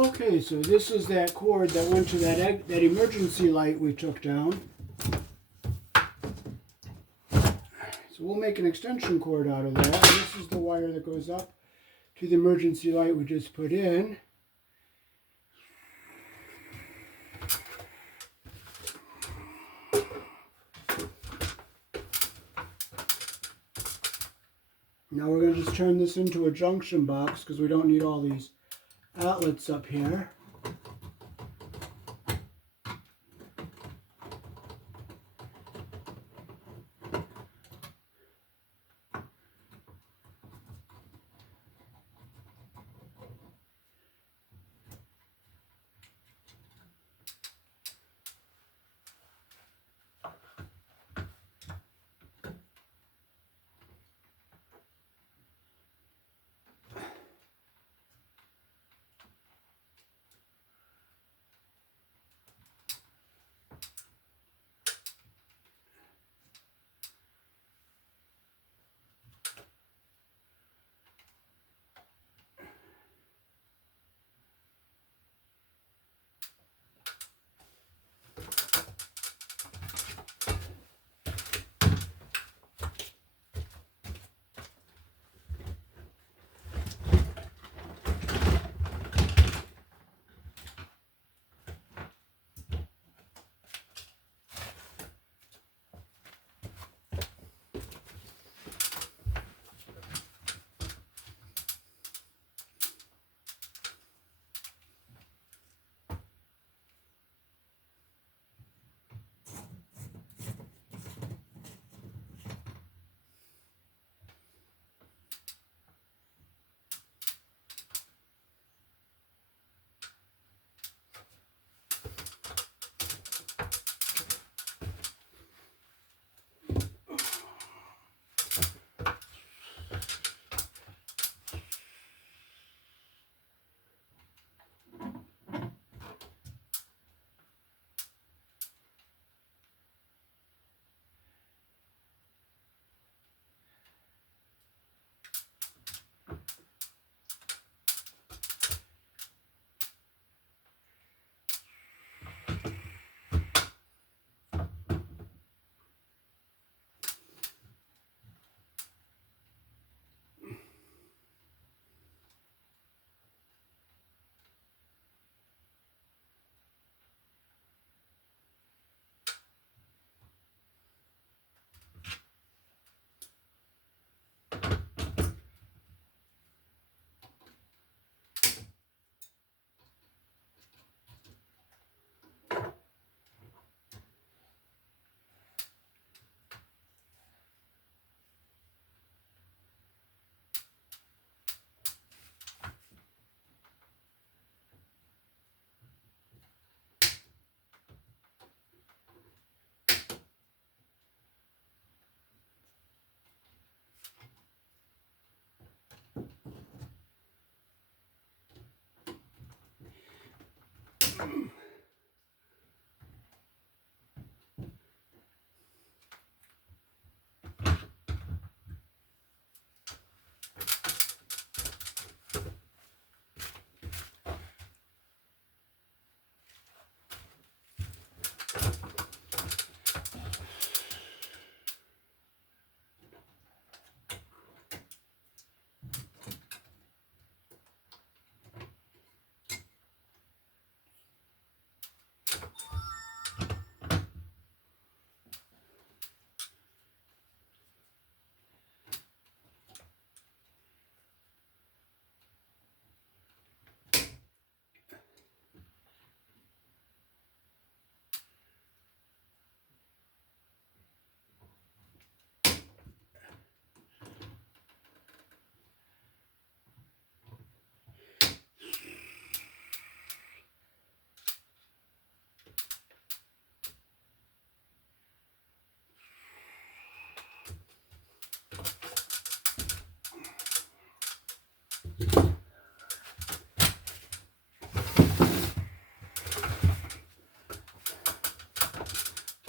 Okay, so this is that cord that went to that emergency light we took down. So we'll make an extension cord out of that. And this is the wire that goes up to the emergency light we just put in. Now we're going to just turn this into a junction box because we don't need all these outlets up here.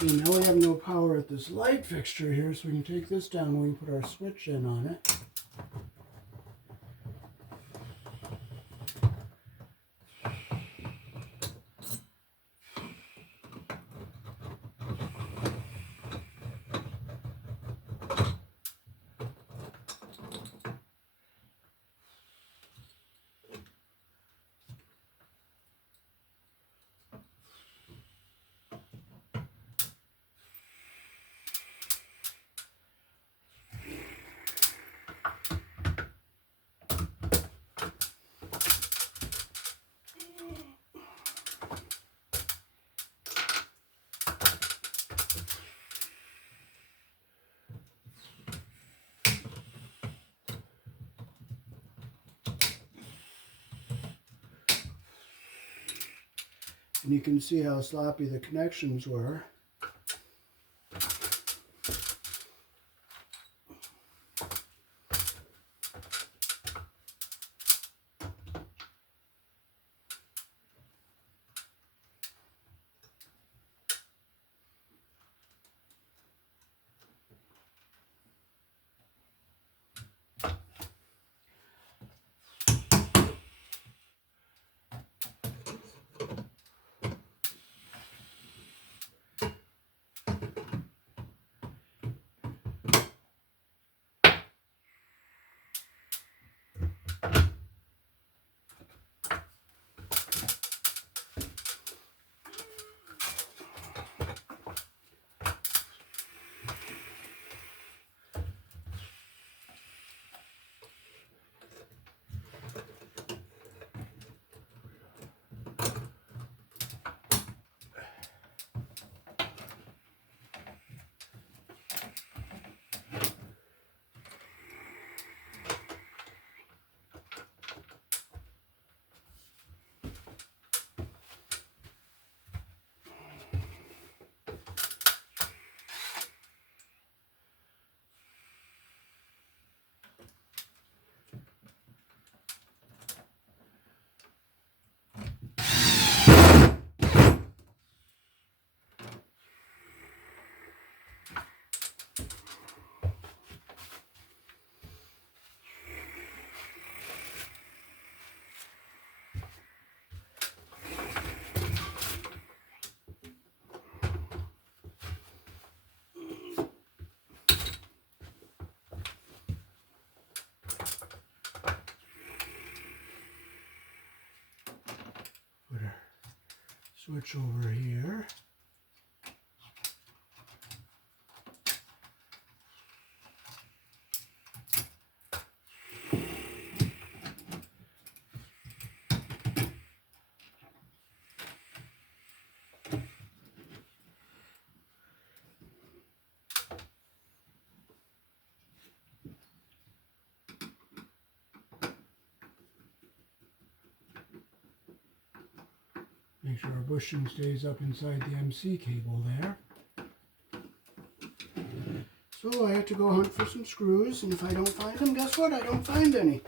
Okay, now we have no power at this light fixture here, so we can take this down and we can put our switch in on it. And you can see how sloppy the connections were. Put a switch over here. Make sure our bushing stays up inside the MC cable there. So I have to go hunt for some screws, and if I don't find them, guess what? I don't find any.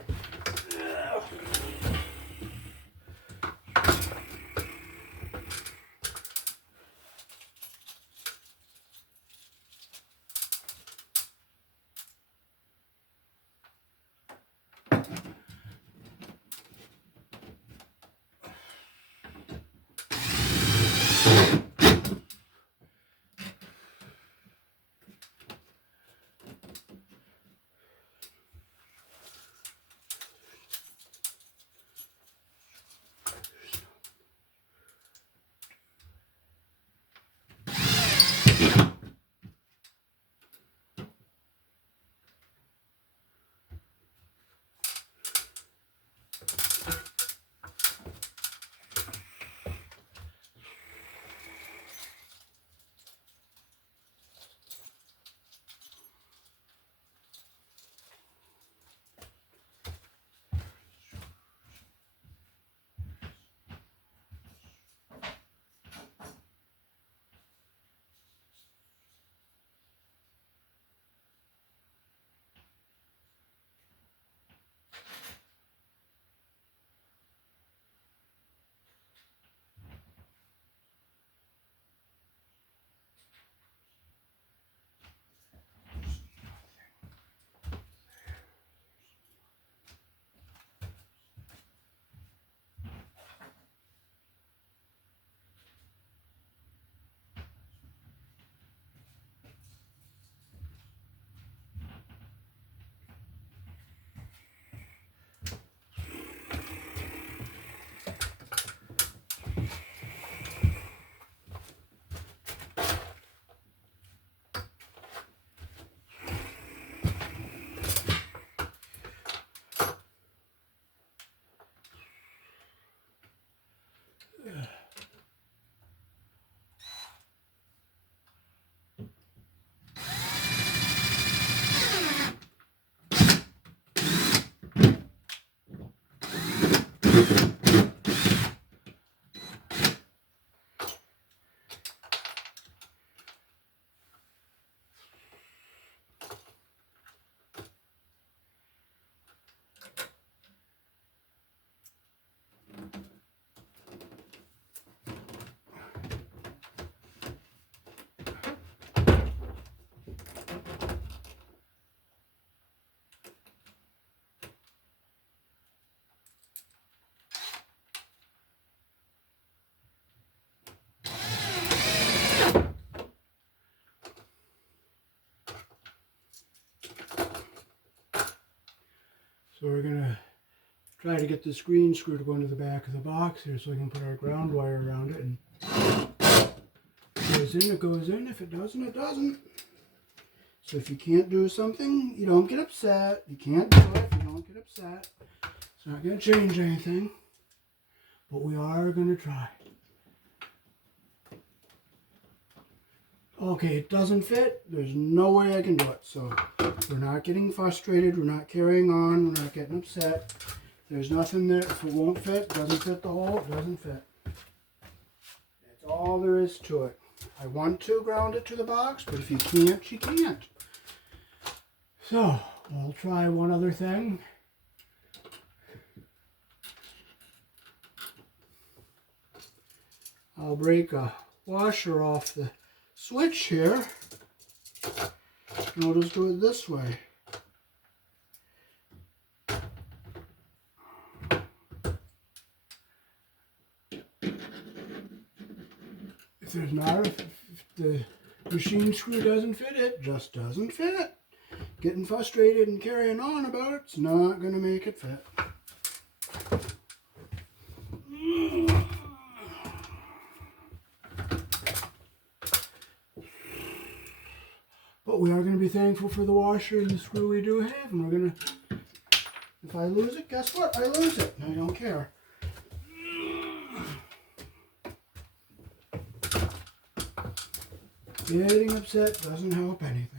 So we're going to try to get this green screw to go into the back of the box here so we can put our ground wire around it. And if it goes in, it goes in. If it doesn't, it doesn't. So if you can't do something, you don't get upset. You can't do it, you don't get upset. It's not going to change anything. But we are going to try. Okay, it doesn't fit. There's no way I can do it. So we're not getting frustrated. We're not carrying on. We're not getting upset. There's nothing there. If it won't fit, doesn't fit the hole, it doesn't fit. That's all there is to it. I want to ground it to the box, but if you can't, you can't. So, I'll try one other thing. I'll break a washer off the switch here, and I'll just do it this way. If there's not, if the machine screw doesn't fit, it just doesn't fit. Getting frustrated and carrying on about it's not going to make it fit. But we are going to be thankful for the washer and the screw we do have, and we're going to, if I lose it, guess what? I lose it. I don't care. Getting upset doesn't help anything.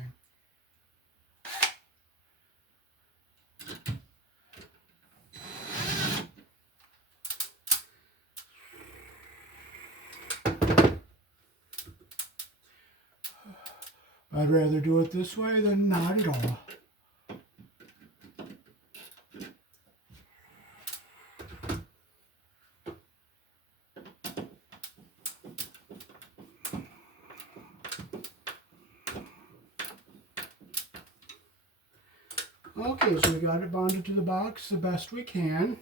I'd rather do it this way than not at all. Okay, so we got it bonded to the box the best we can.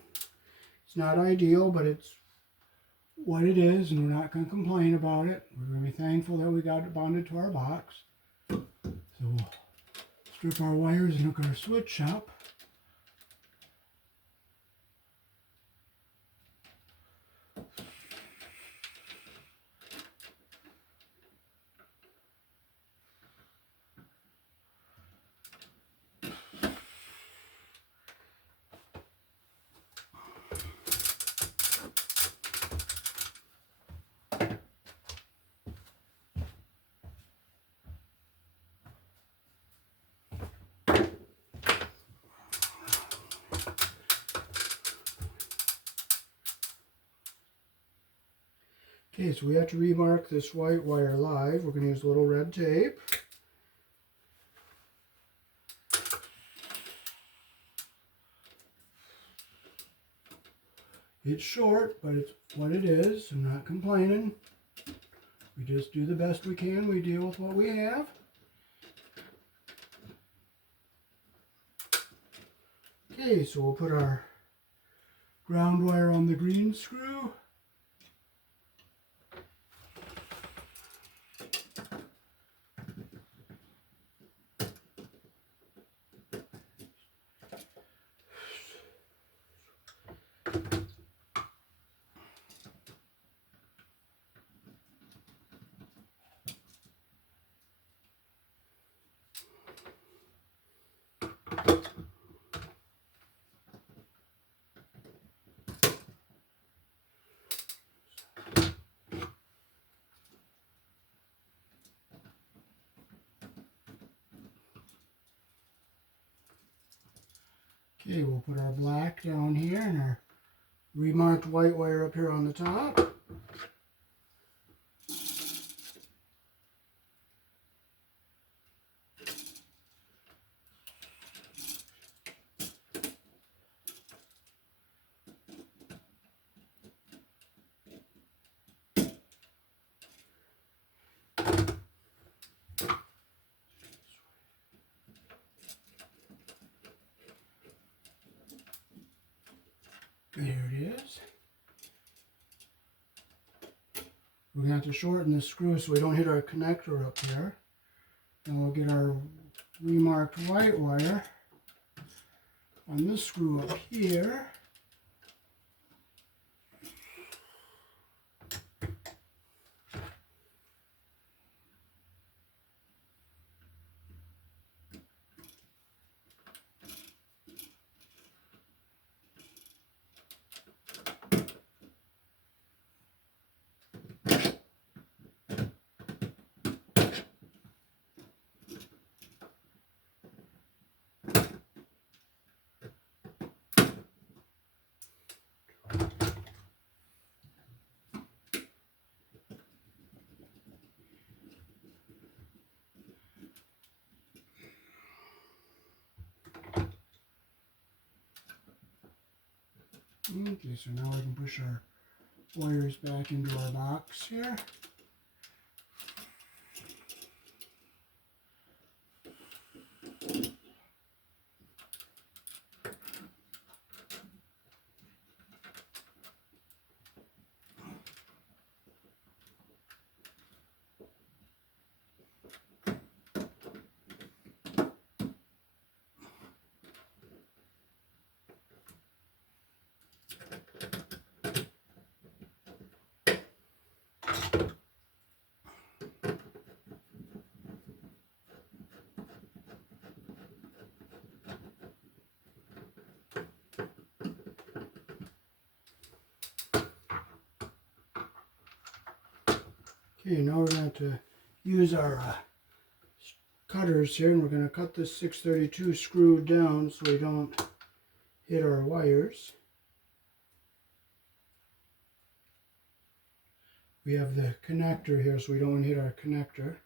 It's not ideal, but it's what it is, and we're not going to complain about it. We're going to be thankful that we got it bonded to our box. So we'll strip our wires and hook our switch up. Okay, so we have to remark this white wire live. We're going to use a little red tape. It's short, but it's what it is. I'm not complaining. We just do the best we can. We deal with what we have. Okay, so we'll put our ground wire on the green screw. Okay, we'll put our black down here and our remarked white wire up here on the top. There it is. We're going to have to shorten the screw so we don't hit our connector up there. Then we'll get our remarked white wire on this screw up here. Okay, so now we can push our wires back into our box here. Okay, now we're going to use our cutters here, and we're going to cut this 632 screw down so we don't hit our wires. We have the connector here, so we don't want to hit our connector.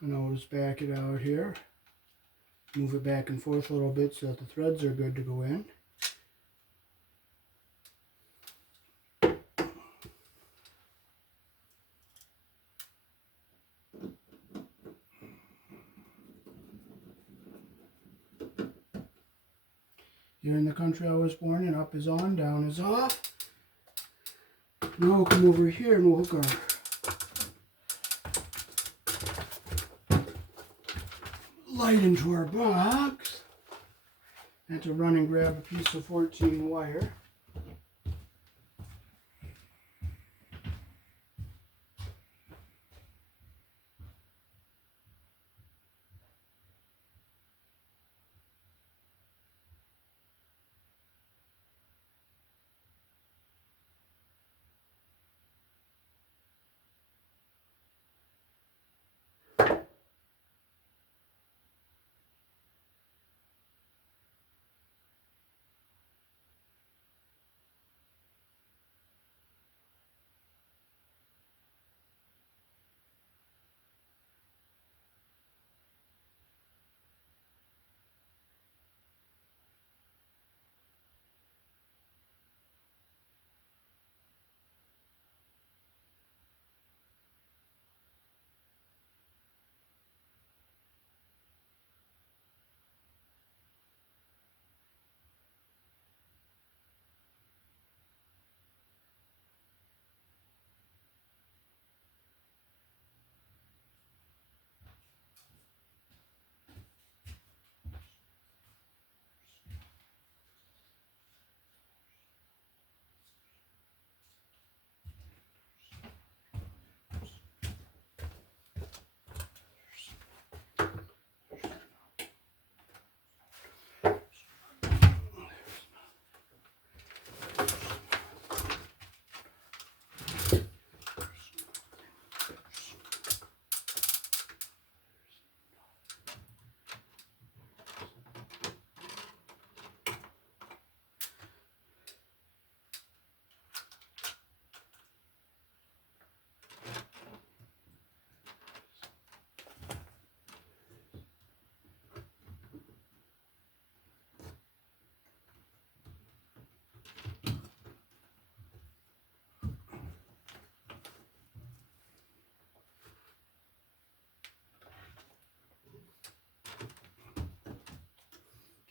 And I'll just back it out here. Move it back and forth a little bit so that the threads are good to go in. Here in the country I was born in, up is on, down is off. Now we'll come over here and we'll hook our light into our box. I had to run and grab a piece of 14 wire.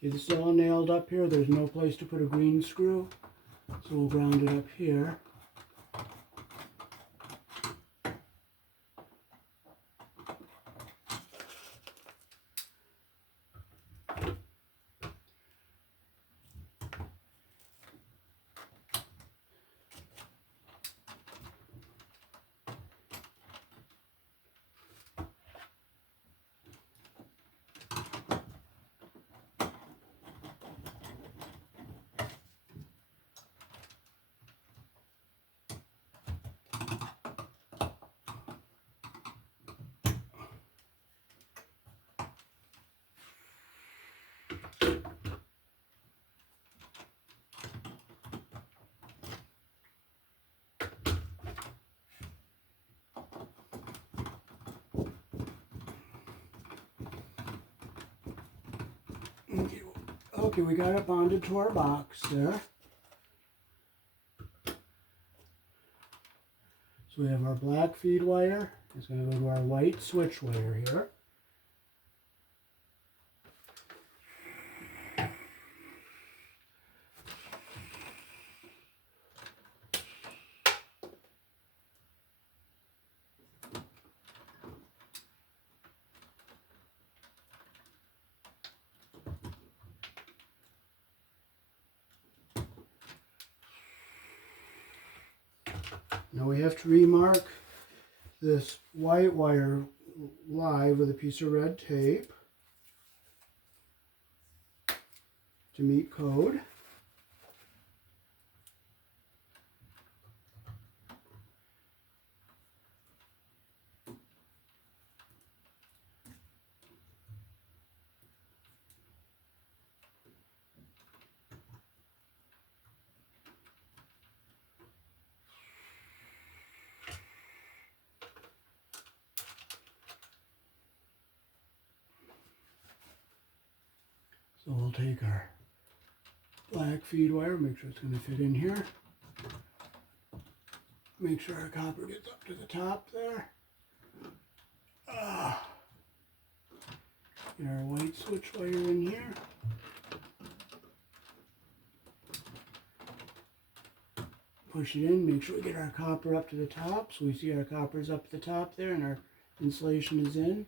Okay, this is all nailed up here. There's no place to put a green screw, so we'll ground it up here. Okay, we got it bonded to our box there. So we have our black feed wire. It's going to go to our white switch wire here. Now we have to remark this white wire live with a piece of red tape to meet code. So we'll take our black feed wire, make sure it's going to fit in here. Make sure our copper gets up to the top there. Get our white switch wire in here. Push it in, make sure we get our copper up to the top. So we see our copper's up at the top there and our insulation is in.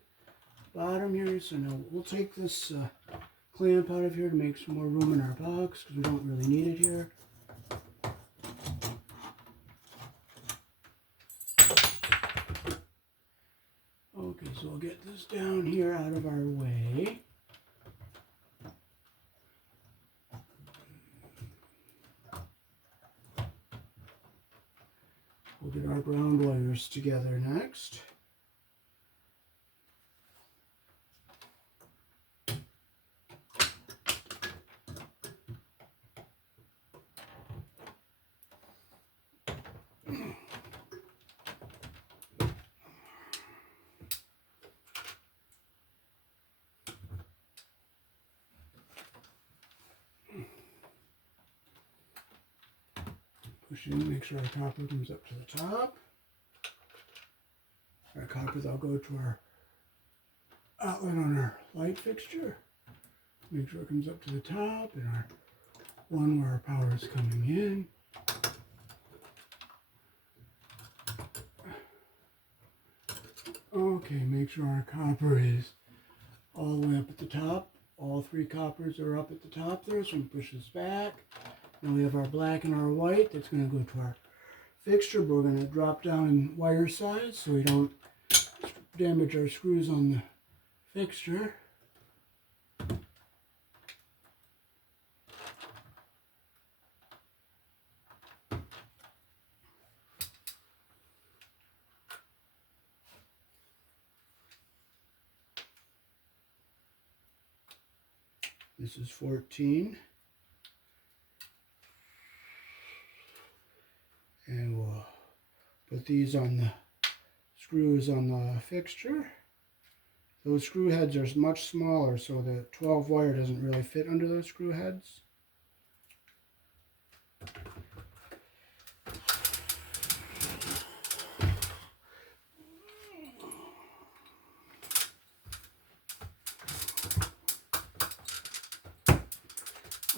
Bottom here, so now we'll take this clamp out of here to make some more room in our box because we don't really need it here. Okay, so we'll get this down here out of our way. We'll get our ground wires together next. Push in, make sure our copper comes up to the top. Our copper that'll go to our outlet on our light fixture. Make sure it comes up to the top and our one where our power is coming in. Okay, make sure our copper is all the way up at the top. All three coppers are up at the top there, so we push this back. Now we have our black and our white. That's going to go to our fixture, but we're going to drop down in wire size so we don't damage our screws on the fixture. This is 14. And we'll put these on the screws on the fixture. Those screw heads are much smaller, so the 12 wire doesn't really fit under those screw heads.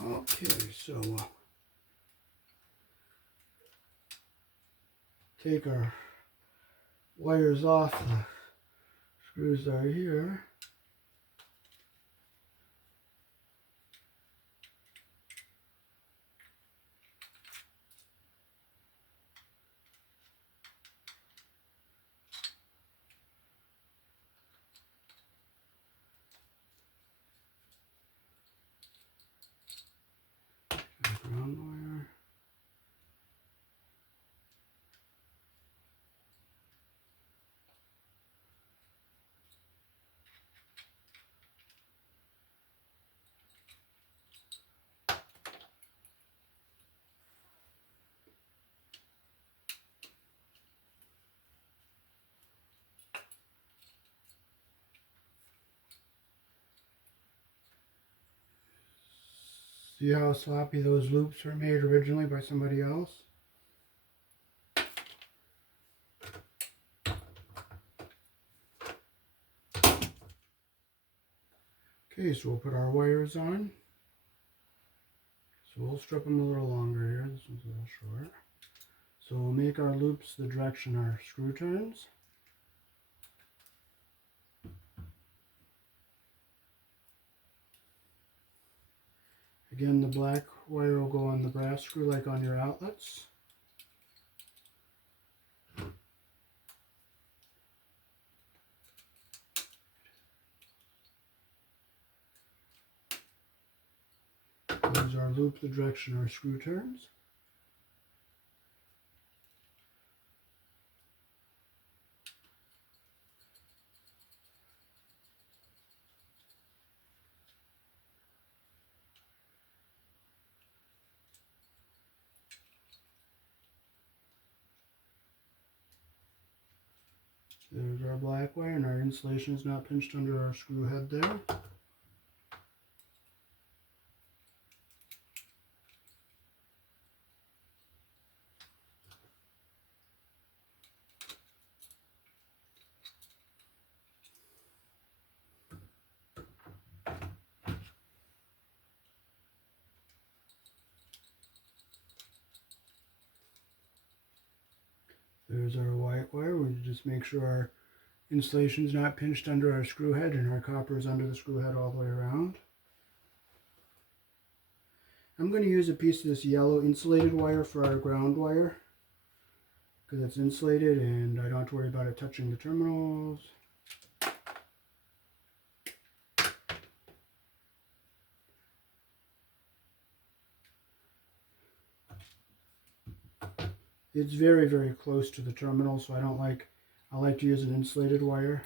Okay, so take our wires off, the screws are here. Ground wire. See how sloppy those loops were made originally by somebody else? Okay, so we'll put our wires on. So we'll strip them a little longer here. This one's a little short. So we'll make our loops the direction our screw turns. Again, the black wire will go on the brass screw like on your outlets. These are loop the direction our screw turns. There's our black wire, and our insulation is not pinched under our screw head there. There's our white wire. We just make sure our insulation is not pinched under our screw head and our copper is under the screw head all the way around. I'm going to use a piece of this yellow insulated wire for our ground wire because it's insulated and I don't have to worry about it touching the terminals. It's very, very close to the terminal, so I like to use an insulated wire.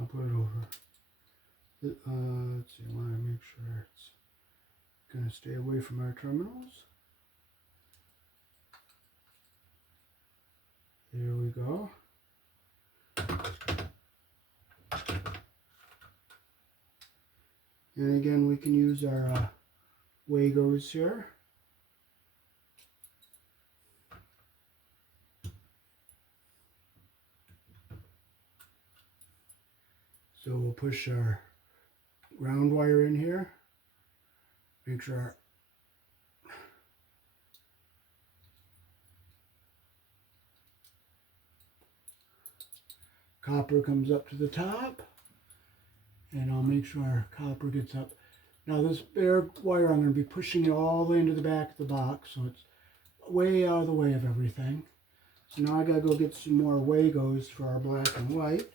I'll put it over. Let's see, I want to make sure it's going to stay away from our terminals. There we go. And again, we can use our Wagos here. So we'll push our ground wire in here. Make sure our copper comes up to the top. And I'll make sure our copper gets up. Now this bare wire, I'm going to be pushing it all the way into the back of the box, so it's way out of the way of everything. So now I got to go get some more Wagos for our black and white.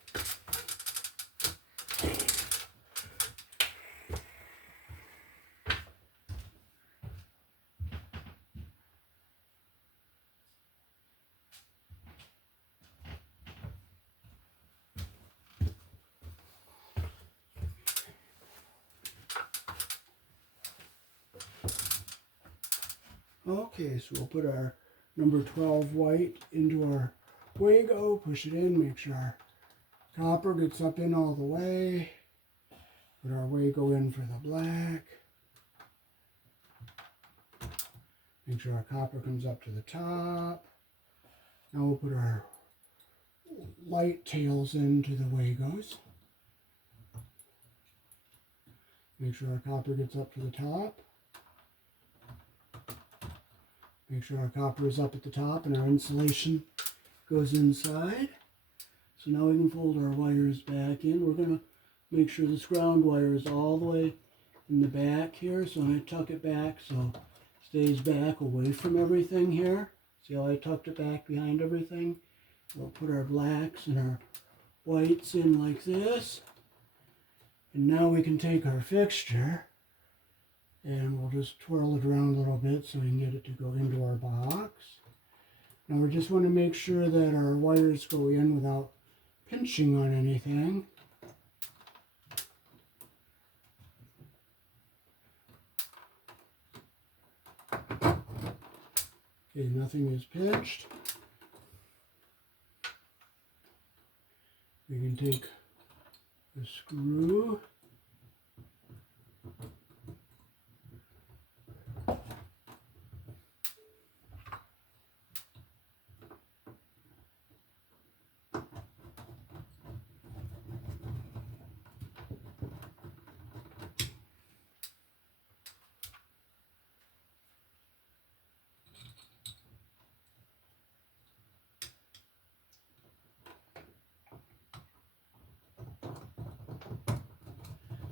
Okay, so we'll put our number 12 white into our Wago, push it in, make sure our copper gets up in all the way. Put our Wago in for the black. Make sure our copper comes up to the top. Now we'll put our light tails into the Wagos. Make sure our copper gets up to the top. Make sure our copper is up at the top and our insulation goes inside. So now we can fold our wires back in. We're going to make sure this ground wire is all the way in the back here. So I'm going to tuck it back so it stays back away from everything here. See how I tucked it back behind everything? We'll put our blacks and our whites in like this. And now we can take our fixture and we'll just twirl it around a little bit so we can get it to go into our box. Now we just want to make sure that our wires go in without pinching on anything. Okay, nothing is pinched. We can take the screw.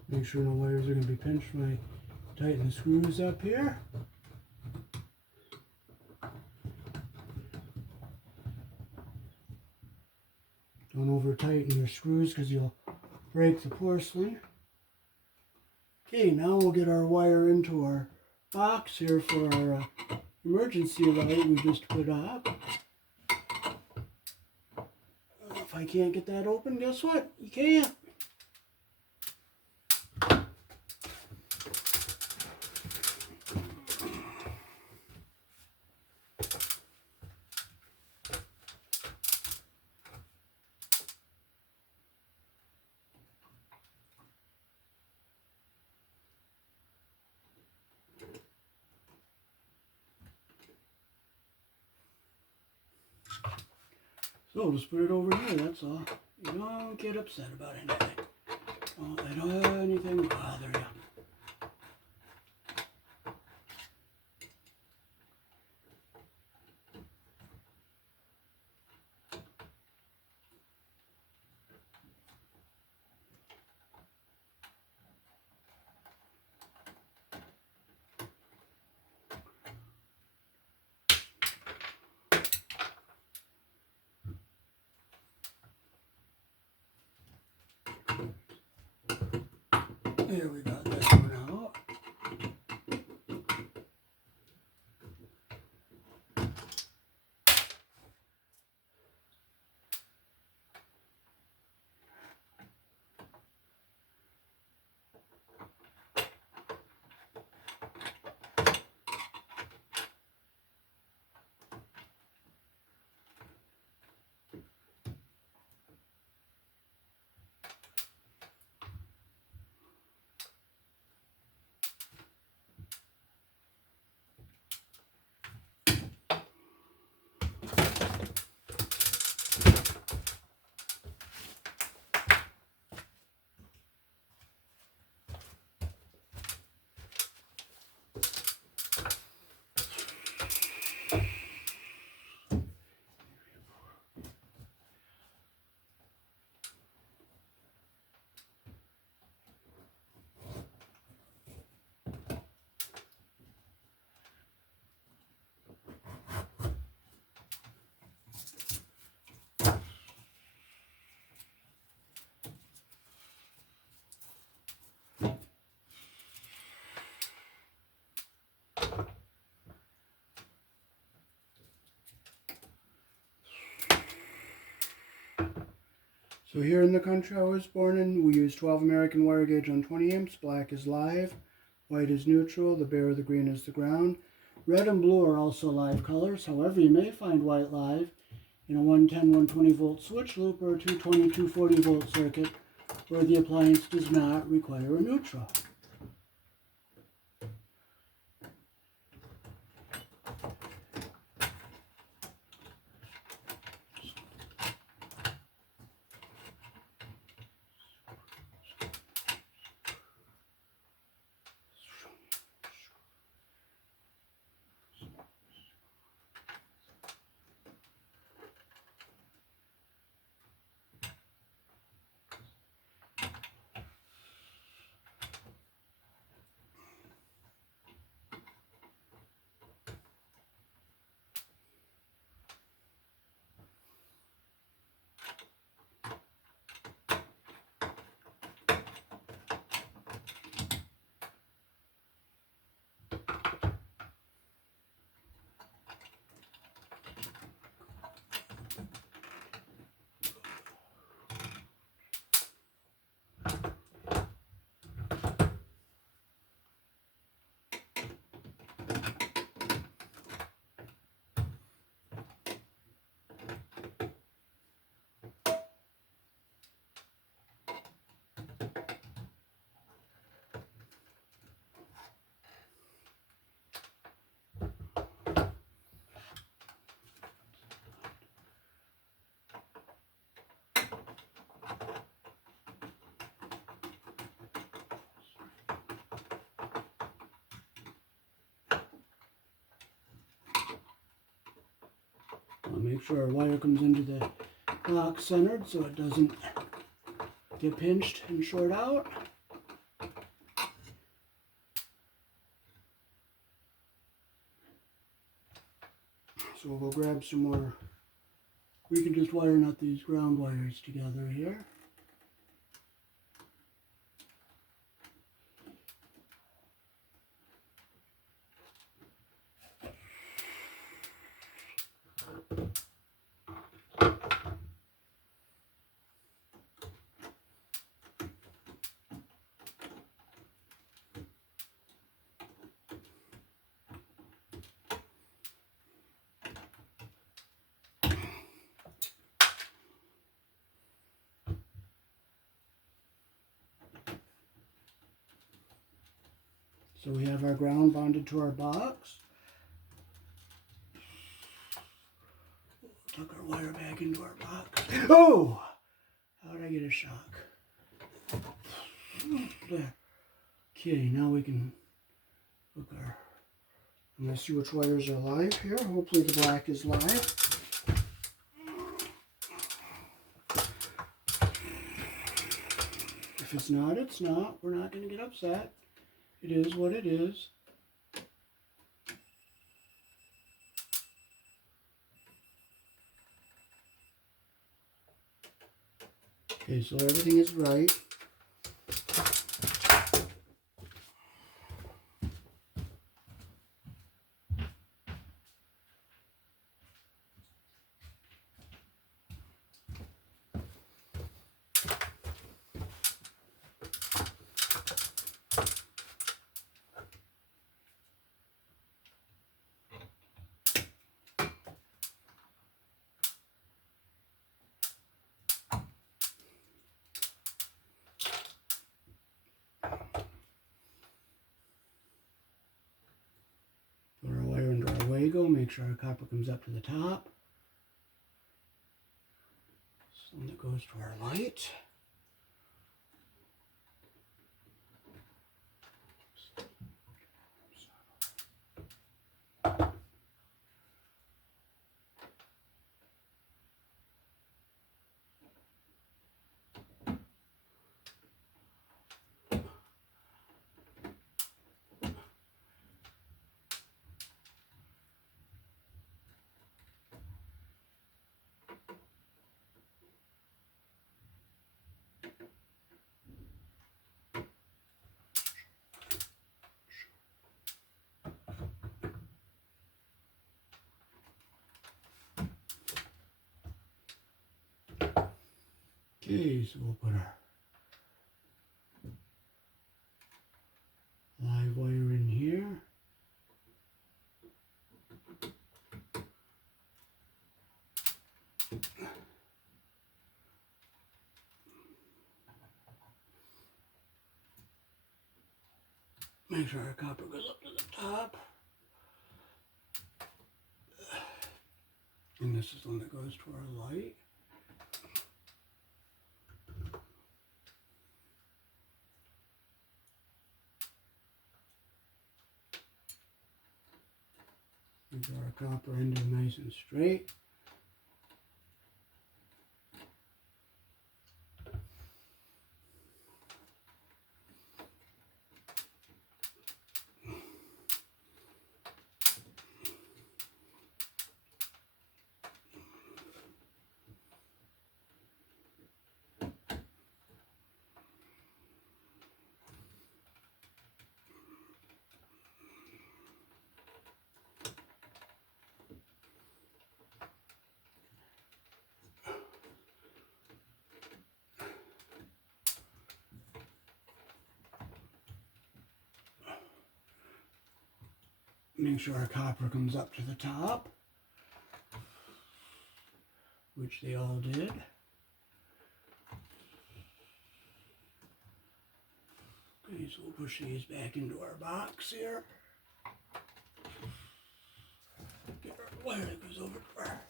Make sure no wires are going to be pinched when I tighten the screws up here. Don't over tighten your screws because you'll break the porcelain. Okay, now we'll get our wire into our box here for our emergency light we just put up. If I can't get that open, guess what? You can't. So just put it over here, that's all. You don't get upset about anything. Don't let anything bother you. There, we got that one out. So here in the country I was born in, we use 12 American wire gauge on 20 amps. Black is live, white is neutral, the bare or the green is the ground. Red and blue are also live colors. However, you may find white live in a 110, 120 volt switch loop or a 220, 240 volt circuit where the appliance does not require a neutral. make sure our wire comes into the box centered so it doesn't get pinched and short out. So we'll go grab some more. We can just wire nut these ground wires together here. So we have our ground bonded to our box. Tuck our wire back into our box. Oh! How did I get a shock? There. Okay, now we can hook our... I'm going to see which wires are live here. Hopefully the black is live. If it's not, it's not. We're not going to get upset. It is what it is. Okay, so everything is right. Put our wire into our Wago, make sure our copper comes up to the top. Some that goes to our light. Okay, so we'll put our live wire in here. Make sure our copper goes up to the top. And this is the one that goes to our light. Make sure our copper end is nice and straight. Make sure our copper comes up to the top, which they all did. Okay, so we'll push these back into our box here. Get our wire that goes over to our...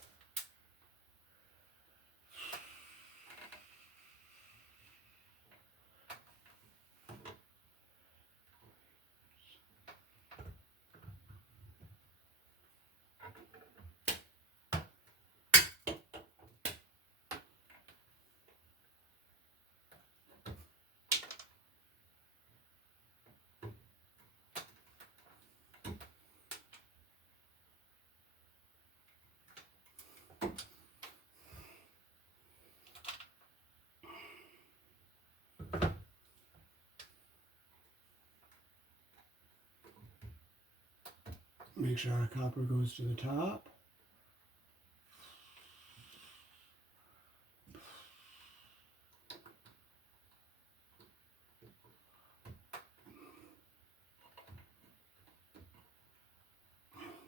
Make sure our copper goes to the top.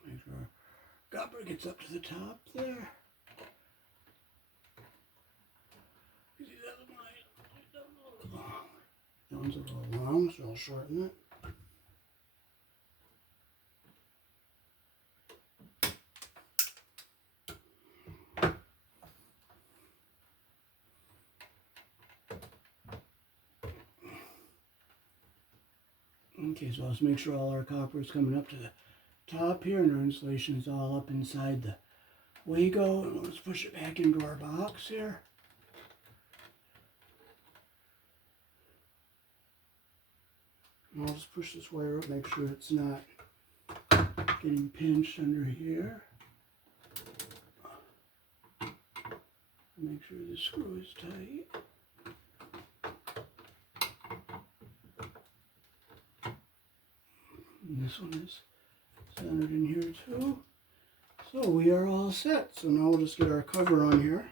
Make sure our copper gets up to the top there. That one's a little long, so I'll shorten it. Okay, so let's make sure all our copper is coming up to the top here and our insulation is all up inside the Wago. And let's push it back into our box here. And I'll just push this wire up, make sure it's not getting pinched under here. Make sure the screw is tight. And this one is centered in here too. So we are all set. So now we'll just get our cover on here.